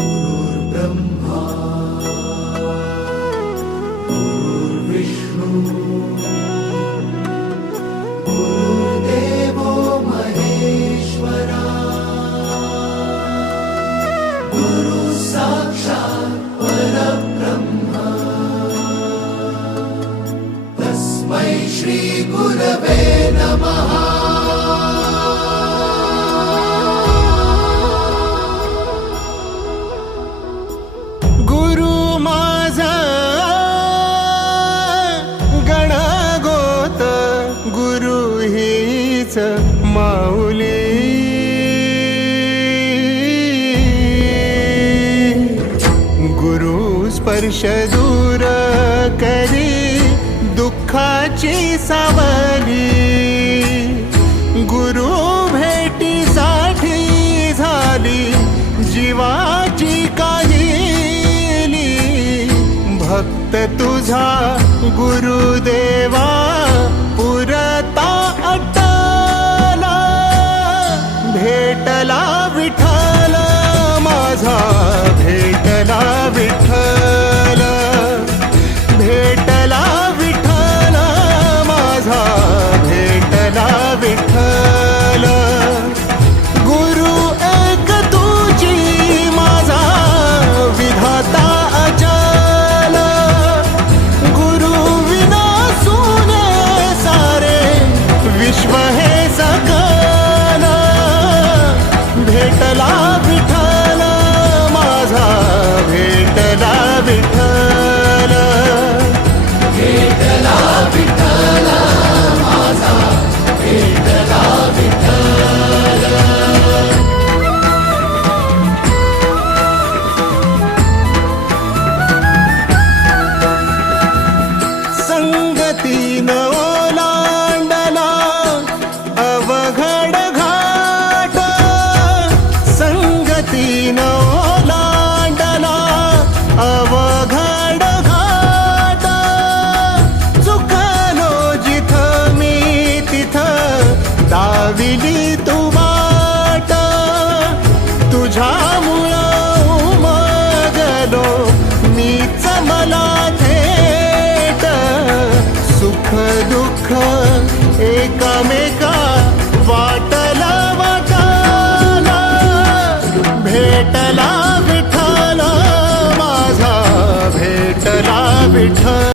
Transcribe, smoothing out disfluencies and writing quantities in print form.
गुरुर्ब्रह्मा गुरुर्विष्णू गुरुर्देवो महेश्वरा गुरु साक्षात् परब्रह्म तस्मै श्री गुरवे नमः। गुरु माझा गणगोत गुरु हीच माऊली गुरु स्पर्श दूर करी दुःखाची सावली गुरु भेटीसाठी झाली जीवाची काहिली भक्त तुझा गुरुदेवा पुरता अट्टला भेटला विठ्ठल माझा भेटला विठ्ठल भेटला विठ्ठल माझा भेटला विठ्ठल गुरु एक तुझी माझा विधाता अचल गुरु विना सुने सारे विश्व हे सकल भेटला विठ्ठल माझा भेटला विठ्ठल भेटला विठ्ठल माझा भेटला विठ्ठल। संगतीन ओलांडला अवघड घाट संगतीन ओलांडला अवघड घाट चुकलो जिथं मी तिथं दाविली तू वाट तुझ्यामुळं उमगलो मीच मला थेट सुख दुःख एकामेका वाटला वाटाला भेटला विठ्ठल माझा भेटला विठ्ठल।